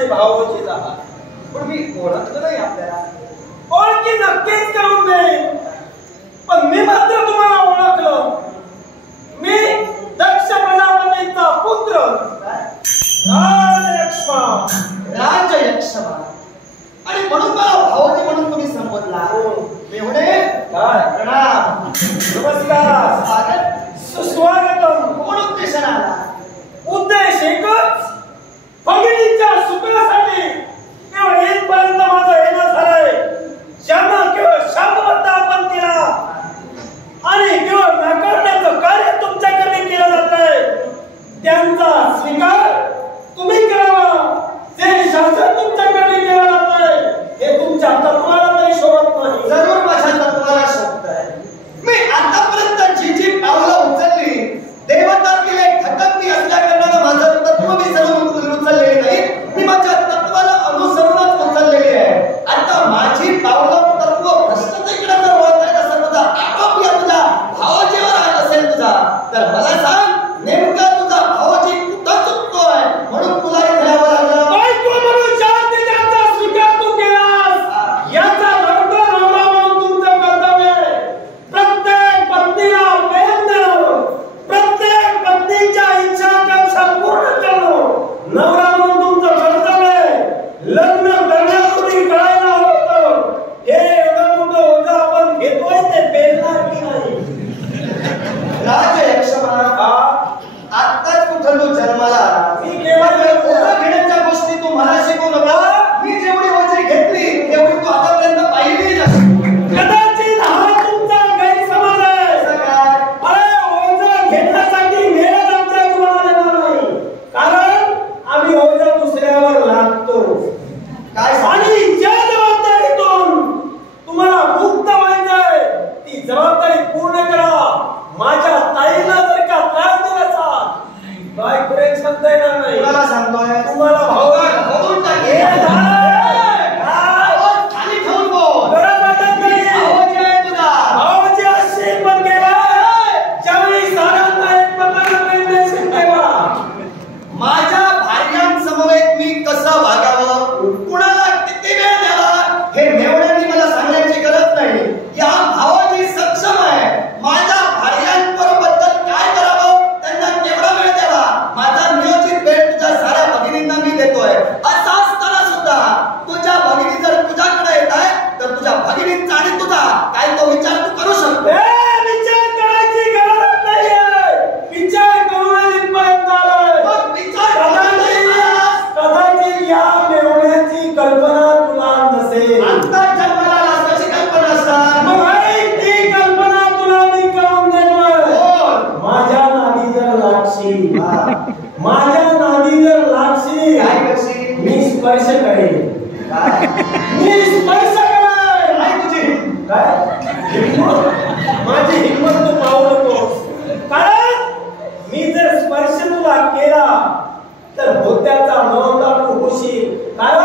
आमचे भावोचे आहात, पण मी ओळखलं नाही आपल्याला. ओळखी नक्कीच करून देईन, पण मी मात्र तुम्हाला ओळखलं. मी दक्ष प्रजापतींचा पुत्र राजयक्षमा. आणि म्हणून मला भावजी म्हणून तुम्ही संबोधला. मेहुणे प्रणाम. नमस्कार. स्वागत सुस्वागतम. कोण उद्देशाने आला? उद्देश एकच, भगिनीच्या सुखासाठी केवळ इथपर्यंत माझं येणं झालंय. ज्यांना केवळ शापबद्ध आपण केला आणि केवळ नाकारण्याचं कार्य तुमच्याकडे केलं जात आहे, त्यांचा स्वीकार तुम्ही करावा. जे शासन तुमच्याकडे केलं जात आहे हे तुमच्या तत्वाला तरी शोभत नाही. जरूर माझ्या तत्वाला शोभत आहे. मी आतापर्यंत जी जी पावलं उचलली, देवतातील एक घटक असल्या कारणानं माझं तत्व मी सर्व उचललेली नाही. मी माझ्या तत्वाला अनुसरूनच उचललेली आहे. आता माझी पावलं तत्व भ्रष्टतेकडे जर वळत आहे असं तुझा आरोप या तुझ्या भावजीवर आला असेल तुझा, तर मला सांग नेमका तुझा भावजी कुठं चुकतोय म्हणून तुला हे घ्यावं लागलं. बायको म्हणून शांती त्यांचा स्वीकार तू केलास, याचा अर्थ नवरा म्हणून तुमचं कर्तव्य आहे. प्रत्येक पत्नीला प्रेम देणं, प्रत्येक पत्नीच्या इच्छा आकांक्षा पूर्ण करणं नवरा म्हणून तुमचं कर्तव्य आहे. लग्न करण्यापूर्वी कळायला होतं हे एवढं मोठं ओझं आपण घेतोय ते पेलणार की नाही. राजयक्षमा, आत्ताच कुठं तू जन्माला आला. मी केवळ ओझं घेण्याच्या गोष्टी तू मला शिकवू नका. मी जेवढी ओझी घेतली तेवढी तू आतापर्यंत पाहिली नाही. कदाचित हा तुमचा गैरसमज आहे. अरे ओझं घेण्यासाठी मेहनत आमच्या तुम्हाला देणार नाही, कारण आम्ही ओझं दुसऱ्यावर लादतो. काय आणि ज्या जबाबदारीतून तुम्हाला मुक्त व्हायचंय ती जबाबदारी पूर्ण करा. माझ्या ताईला जर का त्रास दिलासा काय करेल सांगता येणार नाही. कुणाला सांगतोय? तुम्हाला भावा खोदून टाक. हे खाली ठेवून बोल. गरज वाटत नाही. भावजी आहे तुझा. भावाची अशी पण केला ज्यावेळी सारांना एकमेकांना प्रेम देशील तेव्हा. माझ्या भार्यांसमवेत मी कसं वागावं, कुणाला किती वेळ द्यावा हे मेवण्यांनी मला सांगण्याची गरज नाही. या भावाजी सक्षम आहे. माझ्या भार्यांबरोबर काय करावं, त्यांना केवढा वेळ द्यावा, माझा नियोजित वेळ तुझ्या साऱ्या भगिनींना मी देतोय. असा असताना सुद्धा तुझ्या भगिनी जर तुझ्याकडे येत आहे तर तुझ्या भगिनींचा आणि तुझा काय तो विचार तू करू शकतो. विचार करायची गरज नाहीये. विचार करूनच इथपर्यंत आलोय. मग विचार कदाचित या मेवण्याची कल्पना तुला नसेल. आता जन्माला आलास कशी कल्पना असतात. मग ती कल्पना तुला मी करून देतोय. माझ्या नादी जर लागशील, माझ्या नादी जर लागशील, काय करशील? मी स्पर्श करेन. मी स्पर्श करेन. काय तुझी माझी हिंमत तू पाहू नकोस, कारण मी जर स्पर्श तुला केला तर होत्याचा नवता तू होशील. कारण